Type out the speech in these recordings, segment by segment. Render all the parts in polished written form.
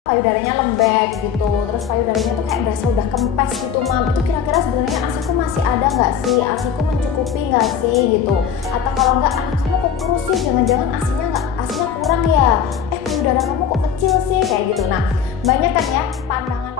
payudaranya lembek gitu, terus payudaranya tuh kayak berasa udah kempes gitu mam. Itu kira-kira sebenarnya ASIku masih ada nggak sih, ASIku mencukupi nggak sih gitu. Atau kalau nggak, anak kamu kok kurus sih, jangan-jangan asinya kurang ya, payudara kamu kok kecil sih, kayak gitu. Nah banyak kan ya pandangan.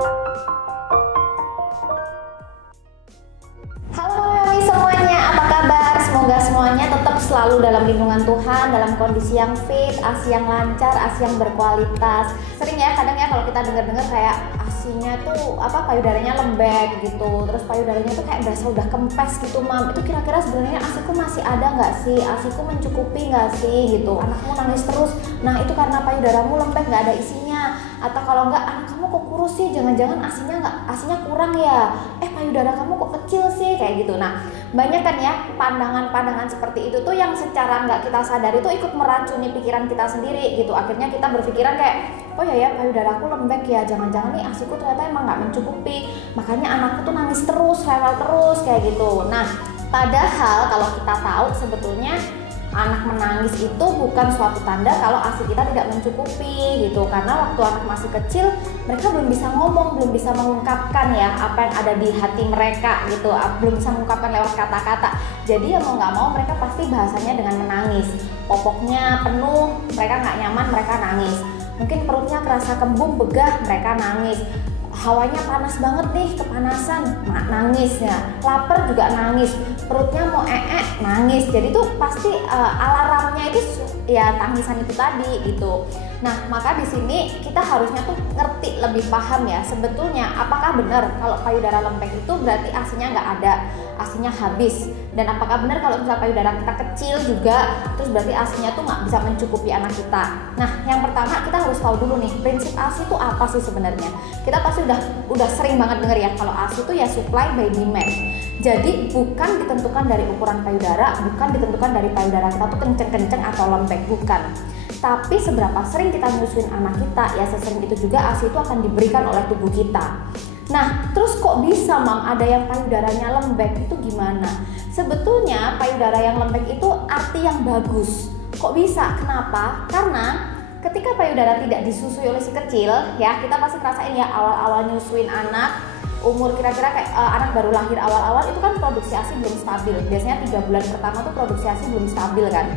Halo mami semuanya, apa kabar? Semoga semuanya tetap selalu dalam lindungan Tuhan, dalam kondisi yang fit, ASI yang lancar, ASI yang berkualitas. Sering ya kadang ya kalau kita dengar-dengar kayak ASInya tuh payudaranya lembek gitu, terus payudaranya tuh kayak berasa udah kempes gitu mam. Itu kira-kira sebenarnya ASIku masih ada nggak sih, ASIku mencukupi nggak sih gitu. Anakmu nangis terus, nah itu karena payudaramu lembek, nggak ada isinya. Atau kalau nggak, anak kamu kok kurus sih, jangan-jangan asinya kurang ya, payudara kamu kok kecil sih, kayak gitu. Nah banyak kan ya pandangan-pandangan seperti itu tuh yang secara nggak kita sadari tuh ikut meracuni pikiran kita sendiri gitu. Akhirnya kita berpikiran kayak, oh ya payudaraku lembek ya, jangan-jangan nih ASIku ternyata emang nggak mencukupi, makanya anakku tuh nangis terus, rewel terus, kayak gitu. Nah padahal kalau kita tahu sebetulnya anak menangis itu bukan suatu tanda kalau ASI kita tidak mencukupi gitu, karena waktu anak masih kecil mereka belum bisa ngomong, belum bisa mengungkapkan ya apa yang ada di hati mereka gitu, belum bisa mengungkapkan lewat kata-kata. Jadi ya mau nggak mau mereka pasti bahasanya dengan menangis. Popoknya penuh, mereka nggak nyaman, mereka nangis. Mungkin perutnya kerasa kembung, begah, mereka nangis. Hawanya panas banget nih, kepanasan, nangis ya. Lapar juga nangis, perutnya mau nangis. Jadi tuh pasti alarmnya itu ya tangisan itu tadi gitu. Nah maka di sini kita harusnya tuh ngerti, lebih paham ya sebetulnya apakah benar kalau payudara lembek itu berarti ASInya nggak ada, ASInya habis. Dan apakah benar kalau misalnya payudara kita kecil juga terus berarti ASInya tuh nggak bisa mencukupi anak kita. Nah yang pertama kita harus tahu dulu nih prinsip ASI itu apa sih sebenarnya. Kita pasti udah sering banget denger ya kalau ASI itu ya supply by demand. Jadi bukan ditentukan dari ukuran payudara, bukan ditentukan dari payudara kita tuh kenceng-kenceng atau lembek, bukan. Tapi seberapa sering kita nyusuin anak kita, ya sesering itu juga ASI itu akan diberikan oleh tubuh kita. Nah terus kok bisa mam ada yang payudaranya lembek, itu gimana? Sebetulnya payudara yang lembek itu arti yang bagus. Kok bisa? Kenapa? Karena ketika payudara tidak disusui oleh si kecil, ya kita pasti ngerasain ya awal-awal nyusuin anak, umur kira-kira kayak anak baru lahir awal-awal itu kan produksi ASI belum stabil. Biasanya 3 bulan pertama tuh produksi ASI belum stabil kan.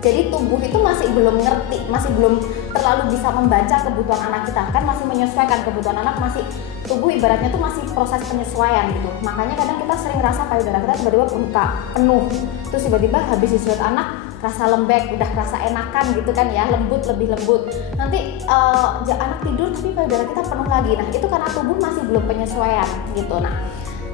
Jadi tubuh itu masih belum ngerti, masih belum terlalu bisa membaca kebutuhan anak kita, kan masih menyesuaikan kebutuhan anak, masih tubuh ibaratnya tuh masih proses penyesuaian gitu. Makanya kadang kita sering rasa payudara kita tiba-tiba penuh, terus tiba-tiba habis disuit anak rasa lembek, udah rasa enakan gitu kan ya, lembut, lebih lembut. Nanti anak tidur tapi payudara kita penuh lagi. Nah itu karena tubuh masih belum penyesuaian gitu. Nah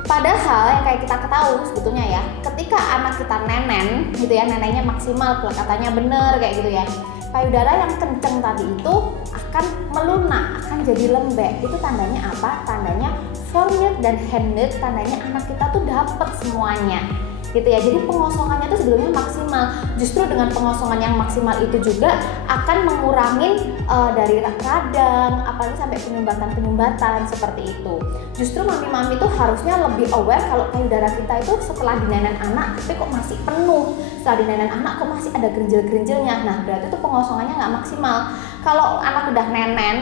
padahal yang kayak kita ketahui sebetulnya ya, ketika anak kita nenen gitu ya, neneknya maksimal, pelekatannya bener kayak gitu ya, payudara yang kenceng tadi itu akan melunak, akan jadi lembek. Itu tandanya apa? Tandanya formmilk dan hand milk, tandanya anak kita tuh dapet semuanya gitu ya. Jadi pengosongannya itu sebelumnya maksimal. Justru dengan pengosongan yang maksimal itu juga akan mengurangi dari radang, apalagi sampai penyumbatan seperti itu. Justru mami-mami tuh harusnya lebih aware kalau payudara kita itu setelah dinenen anak tapi kok masih penuh, setelah dinenen anak kok masih ada gerinjil-gerinjilnya. Nah berarti itu pengosongannya nggak maksimal. Kalau anak udah nenen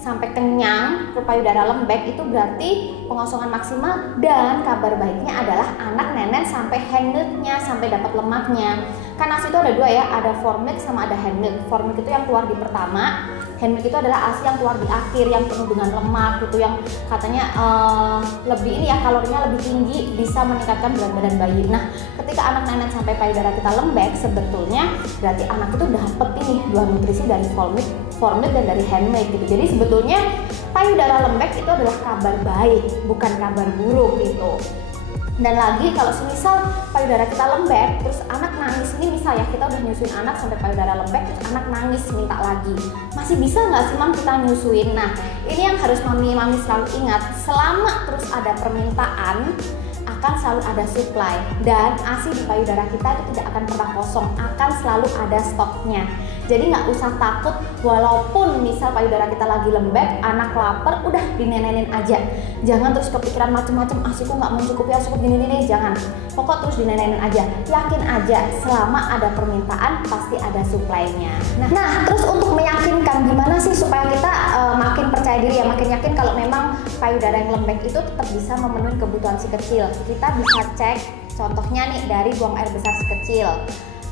sampai kenyang, payudara lembek, itu berarti pengosongan maksimal. Dan kabar baiknya adalah anak nenen sampai hand milk-nya, sampai dapat lemaknya. Kan ASI itu ada dua ya, ada formilk sama ada hand milk. Formilk itu yang keluar di pertama, hand milk itu adalah ASI yang keluar di akhir, yang penuh dengan lemak gitu, yang katanya lebih ini ya, kalorinya lebih tinggi, bisa meningkatkan berat badan bayi. Nah ketika anak nenen sampai payudara kita lembek, sebetulnya berarti anak itu dapet ini dua nutrisi dari formilk dan dari hand milk gitu. Jadi sebetulnya payudara lembek itu adalah kabar baik, bukan kabar buruk gitu. Dan lagi kalau semisal payudara kita lembek terus anak nangis, ini misal ya kita udah nyusuin anak sampai payudara lembek terus anak nangis minta lagi, masih bisa nggak sih mam kita nyusuin? Nah ini yang harus mami-mami selalu ingat, selama terus ada permintaan akan selalu ada supply, dan ASI di payudara kita itu tidak akan pernah kosong, akan selalu ada stoknya. Jadi nggak usah takut, walaupun misal payudara kita lagi lembek, anak lapar, udah dinenenin aja. Jangan terus kepikiran macem-macem, asiku nggak mencukupi, asiku gini-gini, jangan. Pokok terus dinenenin aja. Yakin aja, selama ada permintaan pasti ada suplainya. Nah, terus untuk meyakinkan gimana sih supaya kita makin percaya diri ya, makin yakin kalau memang payudara yang lembek itu tetap bisa memenuhi kebutuhan si kecil. Kita bisa cek, contohnya nih dari buang air besar si kecil.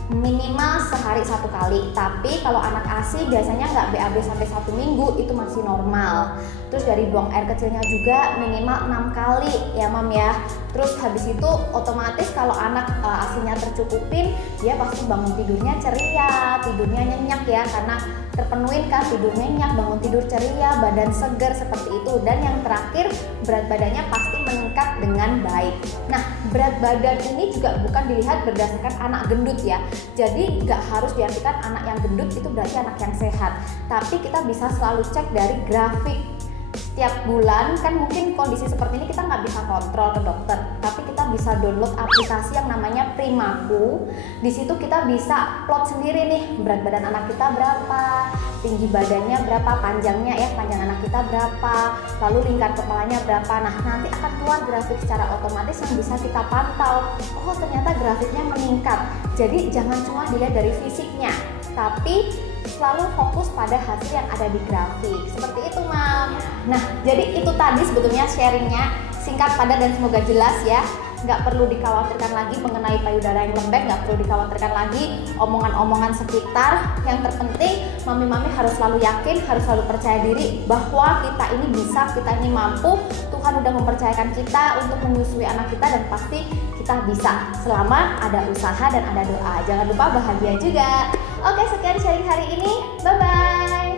Minimal sehari 1 kali, tapi kalau anak ASI biasanya nggak BAB sampai 1 minggu, itu masih normal. Terus dari buang air kecilnya juga minimal 6 kali ya Mam ya. Terus habis itu otomatis kalau anak ASInya tercukupin, dia pasti bangun tidurnya ceria, tidurnya nyenyak ya, karena terpenuhin kan, tidur nyenyak, bangun tidur ceria, badan segar seperti itu. Dan yang terakhir, berat badannya pasti meningkat dengan baik. Nah, berat badan ini juga bukan dilihat berdasarkan anak gendut ya. Jadi nggak harus diartikan anak yang gendut itu berarti anak yang sehat. Tapi kita bisa selalu cek dari grafik. Setiap bulan kan mungkin kondisi seperti ini kita nggak bisa kontrol ke dokter, tapi kita bisa download aplikasi yang namanya Primaku. Di situ kita bisa plot sendiri nih, berat badan anak kita berapa, tinggi badannya berapa, panjangnya ya, panjang anak kita berapa, lalu lingkar kepalanya berapa. Nah, nanti akan keluar grafik secara otomatis yang bisa kita pantau. Oh, ternyata grafiknya meningkat. Jadi jangan cuma dilihat dari fisiknya, tapi selalu fokus pada hasil yang ada di grafik. Seperti itu, Mam. Nah, jadi itu tadi sebetulnya sharingnya, singkat, padat, dan semoga jelas ya. Nggak perlu dikhawatirkan lagi mengenai payudara yang lembek, nggak perlu dikhawatirkan lagi omongan-omongan sekitar. Yang terpenting, mami-mami harus selalu yakin, harus selalu percaya diri bahwa kita ini bisa, kita ini mampu. Tuhan udah mempercayakan kita untuk menyusui anak kita, dan pasti kita bisa selama ada usaha dan ada doa. Jangan lupa bahagia juga. Oke, sekian sharing hari ini. Bye-bye.